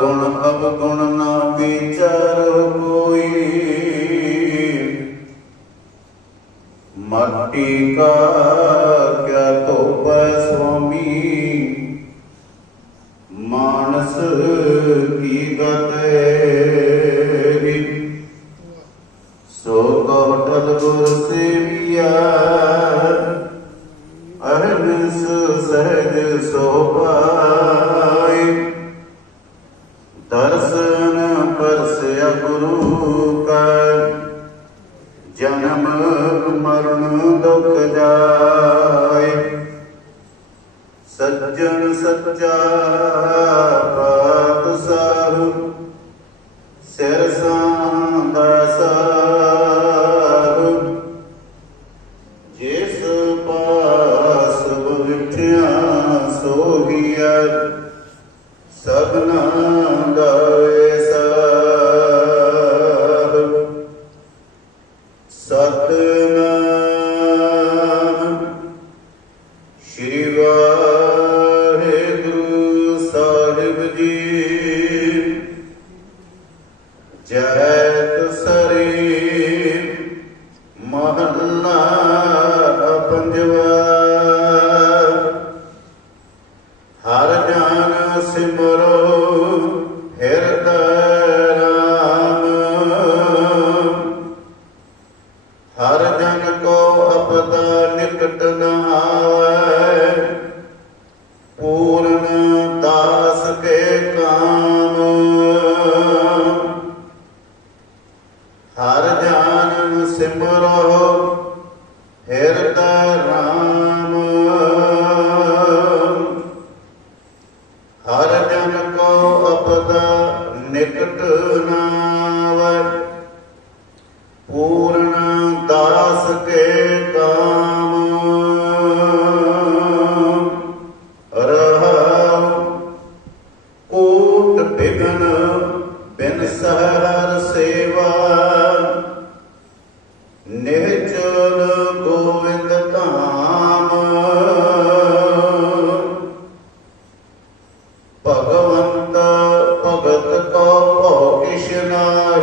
ਗੁਣ ਅਵਗੁਣ ਨਾ ਵਿਚਾਰ ਕੋਈ। ਮੱਟੀ ਕਾ ਕਿਆ ਧੋਪੈ ਸੁਆਮੀ? ਮਾਨਸ ਕੀ ਗਤੇਰੀ ਸੋ ਕਹਟਲ ਗੁਰ ਸੇਵੀਆ ਅਹਨਿਸ ਸਹਿਜ ਸੋਭਾ। ਜਨਮ ਮਰਨ ਦੁਖ ਜਾਏ। ਸੱਜਣ ਸੱਚਾ ਪਾਤਸ਼ਾਹ ਸਿਰ ਸਾਂਦਾ ਸ਼੍ਰੀ ਵਾਹਿਗੁਰੂ ਸਾਹਿਬ ਜੀ। ਜੈ ਸਰੀ ਮਹੱਲਾ ਹਰ ਜਾਨ ਸਿਮਰੋ ਹਿਰਦੈ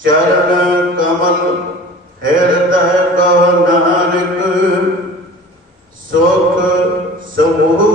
ਚਰਨ ਕਮਲ ਹਿਰਦੈ ਕੋ ਨਾਨਕ ਸੁਖ ਸਮੂਹ